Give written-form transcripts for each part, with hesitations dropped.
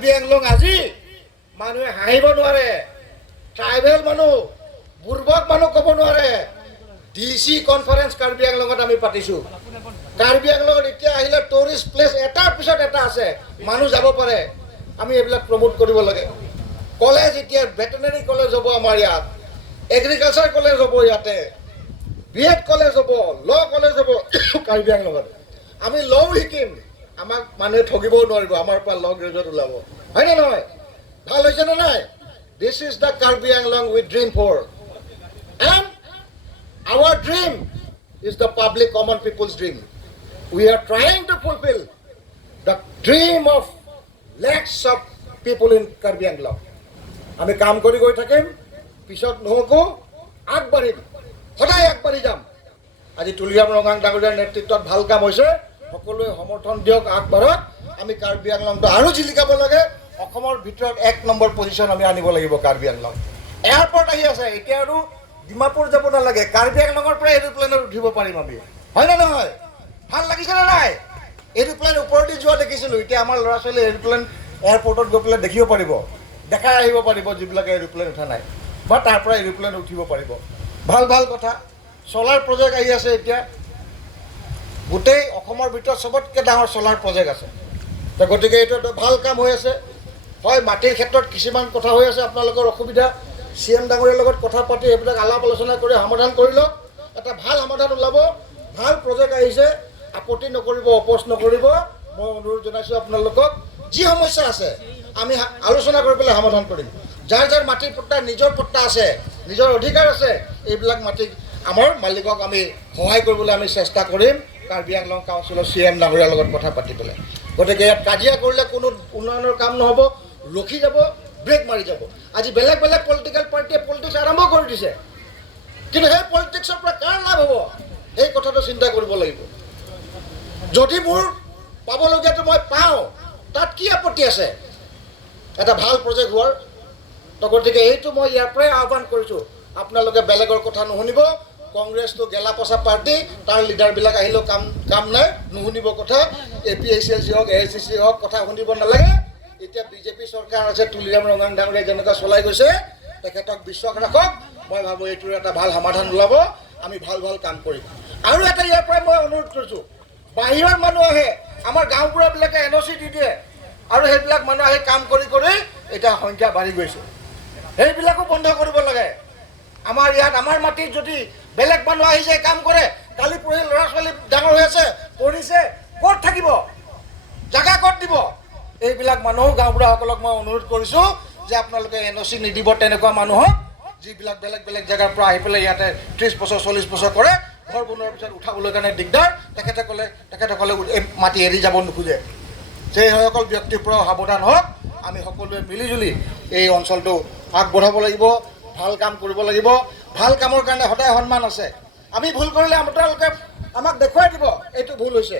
কাৰ্বি আংলং আজি মানুহে হাঁহিব নোৱাৰে, ট্ৰাইবেল মানুহ বুৰ্বক মানুহ ক'ব নোৱাৰে। ডিচি কনফাৰেন্স কাৰ্বি আংলঙত আমি পাতিছোঁ। কাৰ্বি আংলঙত এতিয়া আহিলে টুৰিষ্ট প্লেচ এটাৰ পিছত এটা আছে, মানুহ যাব পাৰে। আমি এইবিলাক প্ৰমোট কৰিব লাগে। কলেজ এতিয়া ভেটেনেৰী কলেজ হ'ব আমাৰ ইয়াত, এগ্ৰিকালচাৰ কলেজ হ'ব ইয়াতে, BEd কলেজ হ'ব, ল' কলেজ হ'ব কাৰ্বি আংলঙত। আমি লও শিকিম, আমাক মানুহে ঠগিবও নোৱাৰিব, আমাৰ পৰা ল' গ্ৰেজুৱেট ওলাব, হয়নে নহয়? ভাল হৈছে নে নাই? This is the Karbi Anglong we dream for. And our dream is the public common people's dream. We are trying to fulfill the dream of lakhs of people in Karbi Anglong. আমি কাম কৰি গৈ থাকিম, পিছত নহকো আগবাঢ়িম, সদায় আগবাঢ়ি যাম। আজি তুলিৰাম ৰঙাং ডাঙৰীয়াৰ নেতৃত্বত ভাল কাম হৈছে, সকলোৱে সমৰ্থন দিয়ক, আগবাঢ়ক। আমি কাৰ্বি আংলংটো আৰু জিলিকাব লাগে। অসমৰ ভিতৰত 1 নম্বৰ পজিশ্যন আমি আনিব লাগিব কাৰ্বি আংলং। এয়াৰপৰ্ট আহি আছে, এতিয়া আৰু ডিমাপুৰ যাব নালাগে, কাৰ্বি আংলঙৰ পৰা এৰোপ্লেনত উঠিব পাৰিম আমি, হয় নে নহয়? ভাল লাগিছে নে নাই? এৰোপ্লেন ওপৰেদি যোৱা দেখিছিলোঁ, এতিয়া আমাৰ ল'ৰা ছোৱালী এৰোপ্লেন এয়াৰপৰ্টত গৈ পেলাই দেখিব পাৰিব, দেখাই আহিব পাৰিব যিবিলাকে এৰোপ্লেন উঠা নাই, বা তাৰ পৰা এৰোপ্লেন উঠিব পাৰিব। ভাল ভাল কথা। চ'লাৰ প্ৰজেক্ট আহি আছে এতিয়া, গোটেই অসমৰ ভিতৰত চবতকৈ ডাঙৰ চ'লাৰ প্ৰজেক্ট আছে। গতিকে এইটো এটা ভাল কাম হৈ আছে। হয়, মাটিৰ ক্ষেত্ৰত কিছুমান কথা হৈ আছে, আপোনালোকৰ অসুবিধা, CM ডাঙৰীয়াৰ লগত কথা পাতি এইবিলাক আলাপ আলোচনা কৰি সমাধান কৰি লওক, এটা ভাল সমাধান ওলাব। ভাল প্ৰজেক্ট আহিছে, আপত্তি নকৰিব, অপোজ নকৰিব। মই অনুৰোধ জনাইছোঁ আপোনালোকক, যি সমস্যা আছে আমি আলোচনা কৰি পেলাই সমাধান কৰিম। যাৰ যাৰ মাটিৰ পট্টা নিজৰ পট্টা আছে, নিজৰ অধিকাৰ আছে, এইবিলাক মাটি আমাৰ মালিকক আমি সহায় কৰিবলৈ আমি চেষ্টা কৰিম কাৰ্বি আংলং কাউন্সিলৰ CM ডাঙৰীয়াৰ লগত কথা পাতি পেলাই। গতিকে ইয়াত কাজিয়া কৰিলে কোনো উন্নয়নৰ কাম নহ'ব, ৰখি যাব, ব্ৰেক মাৰি যাব। আজি বেলেগ বেলেগ পলিটিকেল পাৰ্টিয়ে পলিটিক্স আৰম্ভ কৰি দিছে, কিন্তু সেই পলিটিক্সৰ পৰা কাৰ লাভ হ'ব সেই কথাটো চিন্তা কৰিব লাগিব। যদি মোৰ পাবলগীয়াটো মই পাওঁ, তাত কি আপত্তি আছে এটা ভাল প্ৰজেক্ট হোৱাৰ? তো গতিকে এইটো মই ইয়াৰ পৰাই আহ্বান কৰিছোঁ, আপোনালোকে বেলেগৰ কথা নুশুনিব। কংগ্ৰেছটো গেলা পচা পাৰ্টি, তাৰ লিডাৰবিলাক আহিলেও কাম নাই, নুশুনিব কথা। APSLC হওক, ASCC হওক, কথা শুনিব নালাগে। এতিয়া বিজেপি চৰকাৰ আছে, তুলিৰাম ৰঙাং ডাঙৰীয়াই যেনেকুৱা চলাই গৈছে, তেখেতক বিশ্বাস ৰাখক। মই ভাবোঁ এইটোৰ এটা ভাল সমাধান ওলাব, আমি ভাল ভাল কাম কৰিম। আৰু এটা ইয়াৰ পৰাই মই অনুৰোধ কৰিছোঁ, বাহিৰৰ মানুহ আহে, আমাৰ গাঁওবুঢ়াবিলাকে NOC দি দিয়ে, আৰু সেইবিলাক মানুহ আহি কাম কৰি কৰি এতিয়া সংখ্যা বাঢ়ি গৈছে। সেইবিলাকো বন্ধ কৰিব লাগে। আমাৰ ইয়াত আমাৰ মাটিত যদি বেলেগ মানুহ আহি যায় কাম কৰে, কালি পৰহি ল'ৰা ছোৱালী ডাঙৰ হৈ আছে, পঢ়িছে, ক'ত থাকিব, জাগা ক'ত দিব? এইবিলাক মানুহ গাঁওবুঢ়াসকলক মই অনুৰোধ কৰিছোঁ যে আপোনালোকে NOC নিদিব তেনেকুৱা মানুহক, যিবিলাক বেলেগ বেলেগ জেগাৰ পৰা আহি পেলাই ইয়াতে 30 বছৰ 40 বছৰ কৰে, ঘৰ বনোৱাৰ পিছত উঠাবলৈ কাৰণে দিগদাৰ, তেখেতসকলে এই মাটি এৰি যাব নোখোজে। সেইসকল ব্যক্তিৰ পৰাও সাৱধান হওক। আমি সকলোৱে মিলিজুলি এই অঞ্চলটো আগবঢ়াব লাগিব, ভাল কাম কৰিব লাগিব। ভাল কামৰ কাৰণে সদায় সন্মান আছে। আমি ভুল কৰিলে আপোনালোকে আমাক দেখুৱাই দিব এইটো ভুল হৈছে,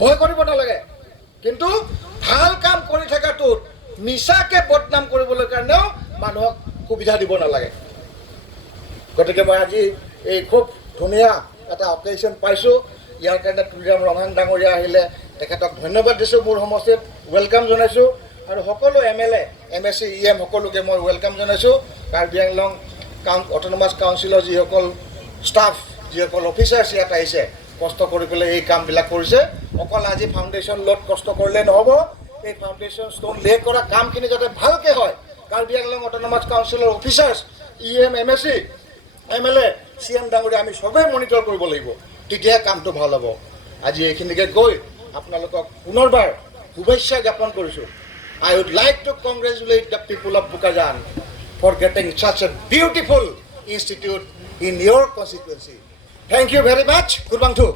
ভয় কৰিব নালাগে। কিন্তু ভাল কাম কৰি থকাটোত মিছাকৈ বদনাম কৰিবলৈ কাৰণেও মানুহক সুবিধা দিব নালাগে। গতিকে মই আজি এই খুব ধুনীয়া এটা অকেশ্যন পাইছোঁ। ইয়াৰ কাৰণে তুলিৰাম ৰঙাং ডাঙৰীয়া আহিলে, তেখেতক ধন্যবাদ দিছোঁ, মোৰ সমষ্টিত ৱেলকাম জনাইছোঁ। আৰু সকলো MLA, MSC, EM সকলোকে মই ৱেলকাম জনাইছোঁ। কাৰ্বি আংলং অট'নমাছ কাউন্সিলৰ যিসকল ষ্টাফ, যিসকল অফিচাৰ্ছ ইয়াত আহিছে, কষ্ট কৰি পেলাই এই কামবিলাক কৰিছে। অকল আজি ফাউণ্ডেশ্যন লোড কষ্ট কৰিলে নহ'ব, এই ফাউণ্ডেশ্যন ষ্টোন লে কৰা কামখিনি যাতে ভালকৈ হয়, কাৰ্বি আংলং অট'নমাছ কাউন্সিলৰ officers, EM, MSC, MLA, CM ডাঙৰীয়া আমি চবেই মনিটৰ কৰিব লাগিব, তেতিয়াহে কামটো ভাল হ'ব। আজি এইখিনিকে কৈ আপোনালোকক পুনৰবাৰ শুভেচ্ছা জ্ঞাপন কৰিছোঁ। I would like to congratulate the people of Bukajan for getting such a beautiful institute in your constituency. Thank you very much. Kurbangtu.